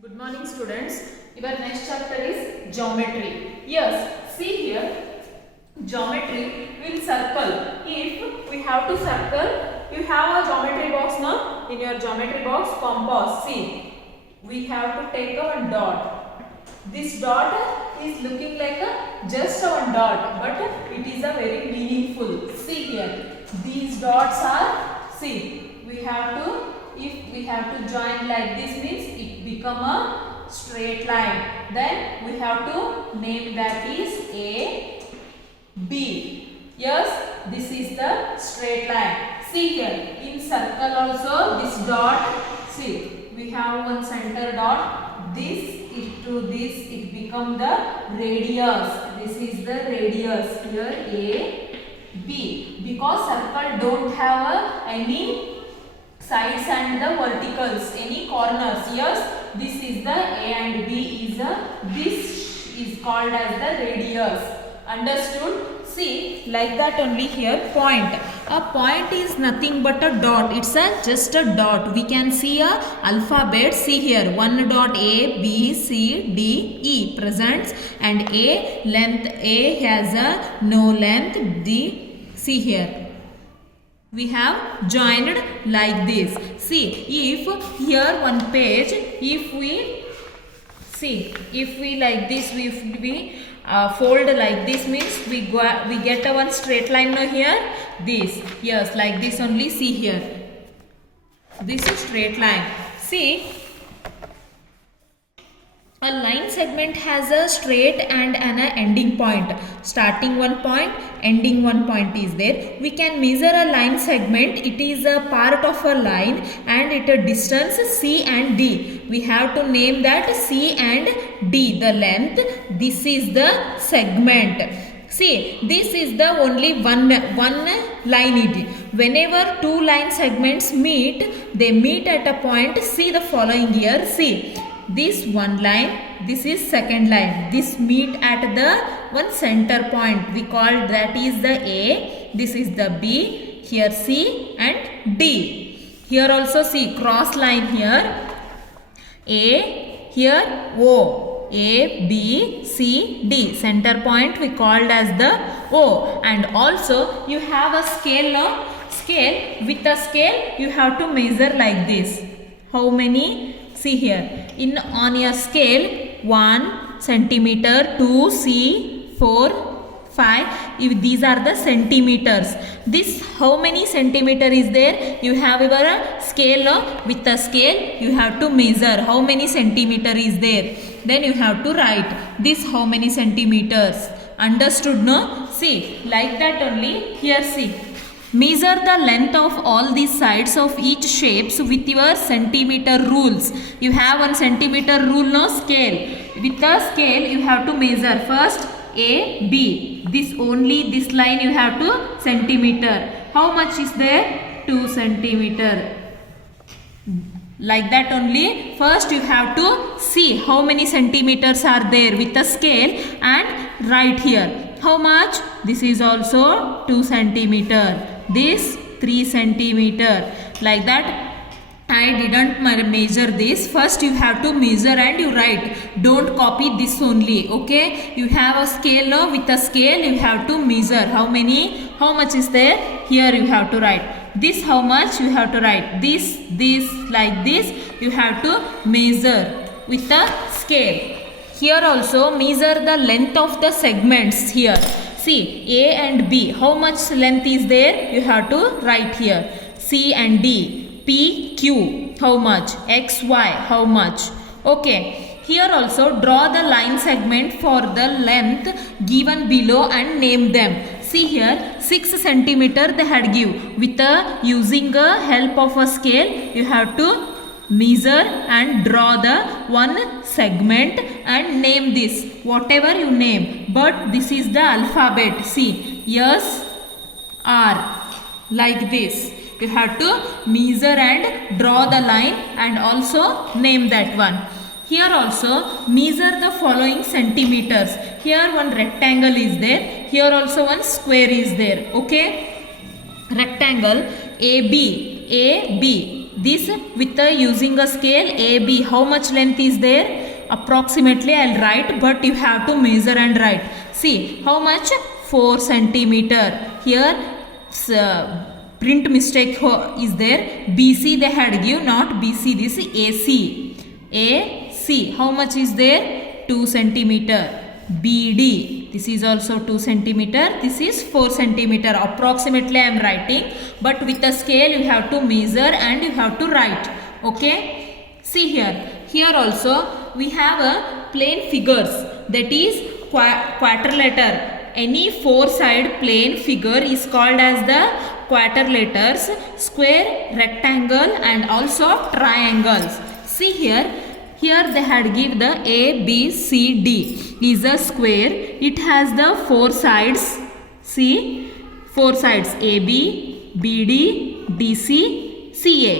Good morning students. Your next chapter is geometry. Yes, see here, geometry will circle. If we have to circle, you have a geometry box now. In your geometry box, compass. See, we have to take a one dot. This dot is looking like a just a one dot, but it is a very meaningful. See here, these dots are, see, we have to, if we have to join like this means it become a straight line. Then we have to name that is A, B. Yes, this is the straight line. See here, in circle also this dot, see, we have one center dot. This to this it become the radius. This is the radius. Here A, B. Because circle don't have any sides and the verticals, any corners. Yes, this is the A and B is this is called as the radius. Understood? See, like that only here point. A point is nothing but a dot. It's just a dot. We can see a alphabet. See here, one dot A, B, C, D, E presents, and A length. A has a no length. D. See here, we have joined like this. See, if here one page, if we see, if we like this, if we fold like this means we get a one straight line now here. This, yes, like this only. See here, this is straight line. See, a line segment has a straight and an ending point. Starting one point, ending one point is there. We can measure a line segment. It is a part of a line and it a distance C and D. We have to name that C and D, the length. This is the segment. See, this is the only one line it. Whenever two line segments meet, they meet at a point. See the following here. See, this one line, this is second line. This meet at the one center point. We call that is the A. This is the B. Here C and D. Here also see cross line here. A, here O. A, B, C, D. Center point we called as the O. And also you have a scale now. Scale, with a scale you have to measure like this. How many? See here. In on your scale 1 centimeter, 2, C, 4, 5. If these are the centimeters. This how many centimeter is there? You have your scale. With a scale you have to measure how many centimeter is there. Then you have to write this how many centimeters. Understood, no? See, like that only. Here see. Measure the length of all these sides of each shapes with your centimeter rules. You have one centimeter rule, no? Scale. With the scale you have to measure first A, B. This only this line you have to centimeter. How much is there? 2 centimeter. Like that only. First you have to see how many centimeters are there with the scale and write here. How much? This is also 2 centimeter. This 3 centimeter. Like that. I didn't measure this. First you have to measure and you write. Don't copy this only. Okay. You have a scale now. With a scale you have to measure. How many? How much is there? Here you have to write. This how much you have to write. This like this you have to measure with a scale. Here also measure the length of the segments here. See, A and B. How much length is there? You have to write here. C and D. P, Q. How much? X, Y. How much? Okay. Here also draw the line segment for the length given below and name them. See here 6 centimeter they had give. With using a help of a scale you have to measure and draw the one segment and name this whatever you name, but this is the alphabet. See, S, R, like this you have to measure and draw the line and also name that one. Here also measure the following centimeters. Here one rectangle is there. Here also one square is there. Okay, rectangle AB, this with using a scale AB. How much length is there? Approximately I'll write, but you have to measure and write. See how much? 4 centimeter. Here print mistake is there. BC they had give, not BC. This is AC. AC. How much is there? 2 centimeter. BD. This is also 2 centimeter. This is 4 centimeter. Approximately I am writing, but with a scale you have to measure and you have to write. Okay. See here. Here also we have a plane figures, that is quadrilateral. Any four side plane figure is called as the quadrilaters, square, rectangle and also triangles. See here. Here they had give the A, B, C, D is a square. It has the four sides. See, four sides AB, BD, DC, CA.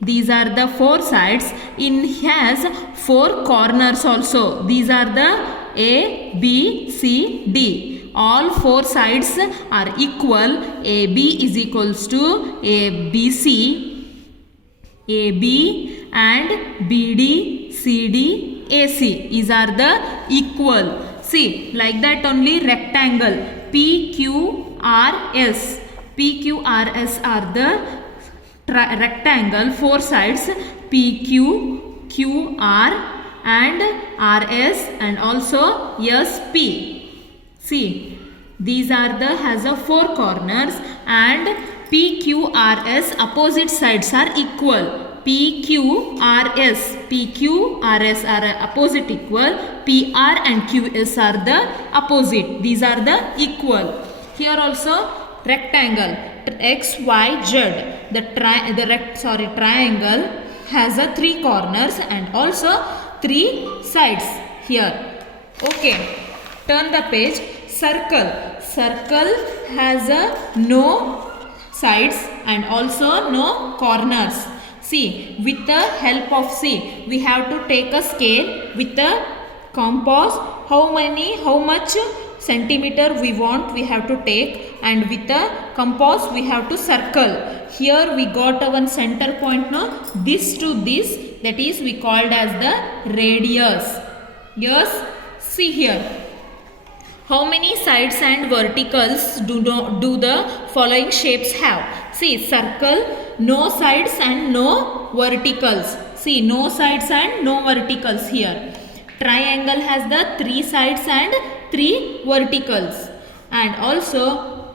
These are the four sides. It has four corners also. These are the A, B, C, D. All four sides are equal. AB is equals to ABC, AB and BD, CD, AC. These are the equal. See, like that only rectangle. PQRS. PQRS are the rectangle, four sides. PQ, QR and RS and also SP. See, these are the has a four corners, and PQRS opposite sides are equal. PQRS are opposite equal. PR and QS are the opposite. These are the equal. Here also rectangle XYZ. The triangle has a three corners and also three sides here. Okay. Turn the page. Circle. Circle has a no sides and also no corners. See, with the help of we have to take a scale with the compass. How much centimeter we want, we have to take, and with the compass we have to circle. Here we got one center point now. This to this, that is we called as the radius. Yes, see here. How many sides and verticals do the following shapes have? See, circle, no sides and no verticals. See, no sides and no verticals here. Triangle has the three sides and three verticals. And also,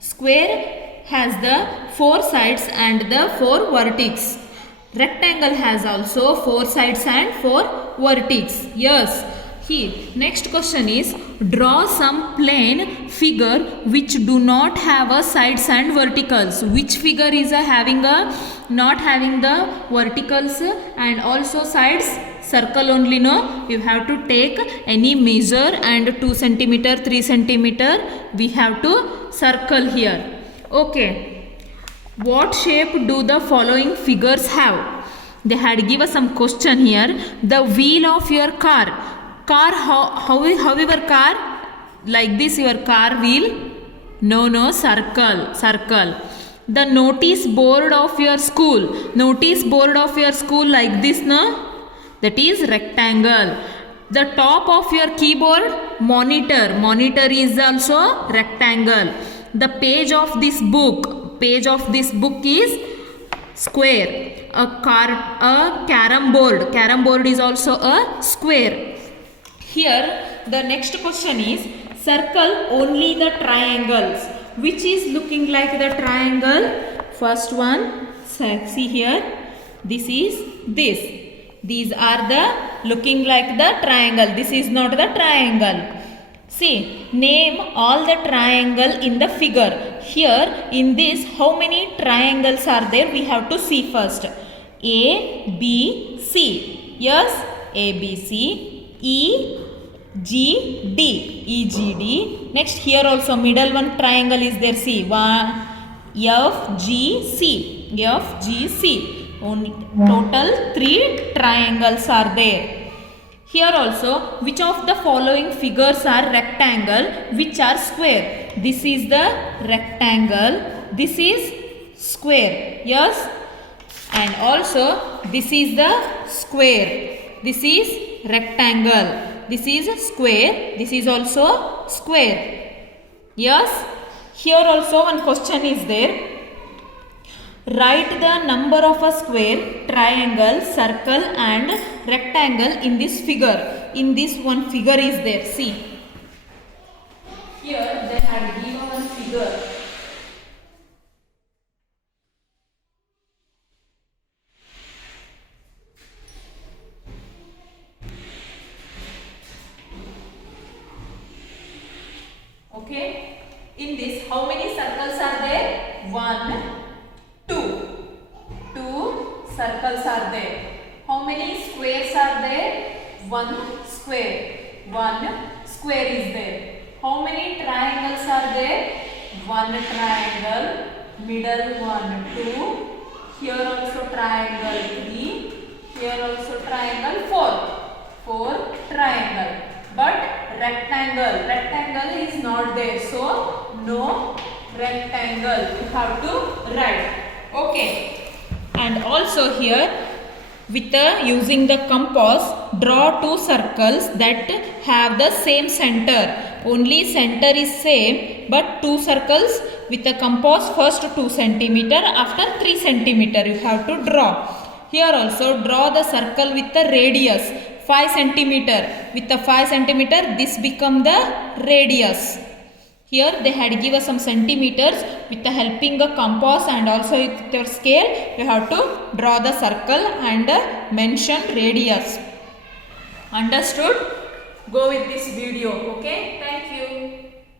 square has the four sides and the four vertices. Rectangle has also four sides and four vertices. Yes. Here, next question is, draw some plane figure which do not have a sides and verticals. Which figure is not having the verticals and also sides? Circle only, no? You have to take any measure and 2 centimeter, 3 centimeter. We have to circle here. Okay. What shape do the following figures have? They had given some question here. The wheel of your car. However, car like this, your car wheel? No, circle. The notice board of your school. Notice board of your school like this, no? That is rectangle. The top of your keyboard, monitor. Monitor is also rectangle. The page of this book. Page of this book is square. A carom board. Carom board is also a square. Here the next question is, circle only the triangles. Which is looking like the triangle? First one, see here. This is this. These are the looking like the triangle. This is not the triangle. See, name all the triangle in the figure. Here in this, how many triangles are there? We have to see first. A, B, C. Yes, A, B, C. E, G, D. E, G, D. Next here also middle one triangle is there. See, one, F, G, C. F, G, C. Only total 3 triangles are there. Here also, which of the following figures are rectangle, which are square? This is the rectangle. This is square. Yes, and also this is the square, this is rectangle, this is square, this is also square. Yes, here also one question is there. Write the number of a square, triangle, circle and rectangle in this figure. In this one figure is there. See, here they had given one figure. Okay, in this how many circles are there? 1, 2 circles are there. How many squares are there? 1 square, 1 square is there. How many triangles are there? 1 triangle, middle 1, 2, here also triangle 3, here also triangle 4 triangle. But rectangle is not there, so no rectangle, you have to write. Okay, and also here with using the compass, draw 2 circles that have the same center. Only center is same, but 2 circles with the compass, first 2 cm, after 3 cm you have to draw. Here also draw the circle with the radius 5 cm. With the 5 cm this become the radius. Here they had given some centimeters. With the helping a compass and also with your scale, you have to draw the circle and mention radius. Understood? Go with this video. Okay, thank you.